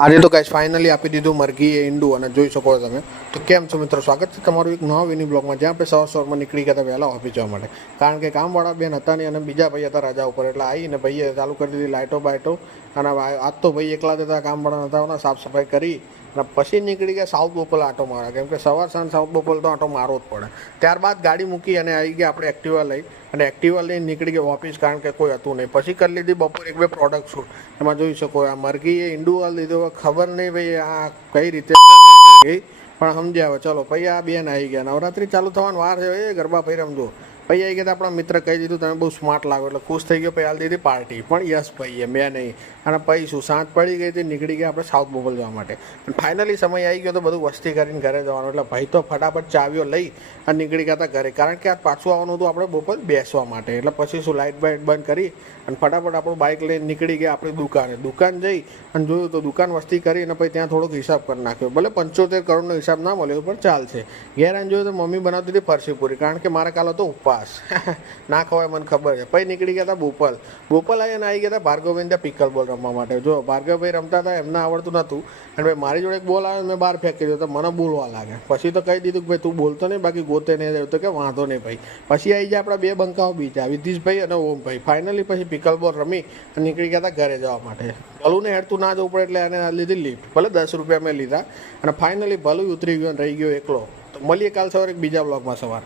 આજે તો guys finally આપી દીધું મરઘી એ ઈંડું અને જોઈ શકો છો તમે. તો કેમ છો મિત્રો, સ્વાગત છે તમારું એક નવા વિની બ્લોગમાં, જ્યાં આપણે સવારમાં નીકળી ગયા હતા વહેલા ઓફિસ જવા માટે. કારણ કે કામવાળા બેન હતા નહીં અને બીજા ભાઈ હતા રજા ઉપર, એટલે આવીને ભાઈએ ચાલુ કરી દીધી લાઇટો બાઇટો. અને આજ તો ભાઈ એકલા જ હતા, કામવાળા નતા, સાફ સફાઈ કરી અને પછી નીકળી ગયા સાઉથ બોપલ આટો મારા, કેમ કે સવાર સાંજ સાઉથ બોપલ તો આટો મારવો જ પડે. ત્યારબાદ ગાડી મૂકી અને આવી ગયા આપણે એક્ટિવા લઈ, અને એક્ટિવા લઈને નીકળી ગયા ઓફિસ, કારણ કે કોઈ હતું નહીં. પછી કરી લીધી બપોર એક બે પ્રોડક્ટ શૂટ. એમાં જોઈ શકો આ મરઘી એ ઈંડું વાળ લીધો, ખબર નહીં ભાઈ આ કઈ રીતે ગઈ, પણ સમજ્યા હવે. ચલો પછી આ બેન આવી ગયા, નવરાત્રી ચાલુ થવાની વાર છે, એ ગરબા ભાઈ રમજો. પછી આવી ગયા આપણા મિત્ર કહી દીધું તમે બહુ સ્માર્ટ લાગો, એટલે ખુશ થઈ ગયો. પછી હાલ દીધી પાર્ટી, પણ યસ ભાઈ મેં નહીં. અને પછી શું સાંજ પડી ગઈ હતી, નીકળી ગયા આપણે સાઉથ બોપલ જવા માટે. પણ ફાઇનલી સમય આવી ગયો તો બધું વસ્તી કરીને ઘરે જવાનું, એટલે ભાઈ તો ફટાફટ ચાવીઓ લઈ અને નીકળી ગયા હતા ઘરે, કારણ કે આ પાછું આવવાનું હતું આપણે બોપલ બેસવા માટે. એટલે પછી શું લાઇટ બાઇટ બંધ કરી અને ફટાફટ આપણું બાઇક લઈને નીકળી ગયા આપણી દુકાને. દુકાન જઈ અને જોયું તો દુકાન વસ્તી કરી અને પછી ત્યાં થોડોક હિસાબ કરી નાખ્યો. ભલે 75 કરોડનો હિસાબ ના મળ્યો પણ ચાલશે. ઘેર આવીને જોયું તો મમ્મી બનાવતી હતી ફરસી પૂરી, કારણ કે મારા કાલ હતો ઉપવાસ, ના ખવાય મને ખબર છે. પછી નીકળી ગયા હતા બોપલ. બોપલ આવીને આવી ગયા હતા ભાર્ગવભાઈ ત્યાં પિકલ બોલ રમવા માટે. જો ભાર્ગવભાઈ રમતા હતા, એમને આવડતું નહોતું, અને ભાઈ મારી જોડે એક બોલ આવે મેં બહાર ફેંકી દીધો, તો મને બોલવા લાગે. પછી તો કહી દીધું કે ભાઈ તું બોલતો નહીં, બાકી ગોતે નહીં, તો કે વાંધો નહીં ભાઈ. પછી આવી જાય આપણા બે બંકાઓ બીજા, વિધિશભાઈ અને ઓમભાઈ. ફાઇનલી પછી પિકલ બોલ રમી અને નીકળી ગયા હતા ઘરે જવા માટે. ભલુને હેડતું ના જવું પડે એટલે એને લીધી લિફ્ટ, ભલે 10 રૂપિયા મેં લીધા, અને ફાઇનલી ભલું ઉતરી ગયો અને રહી ગયો એકલો. તો મળીએ કાલ સવારે એક બીજા બ્લોગમાં સવાર.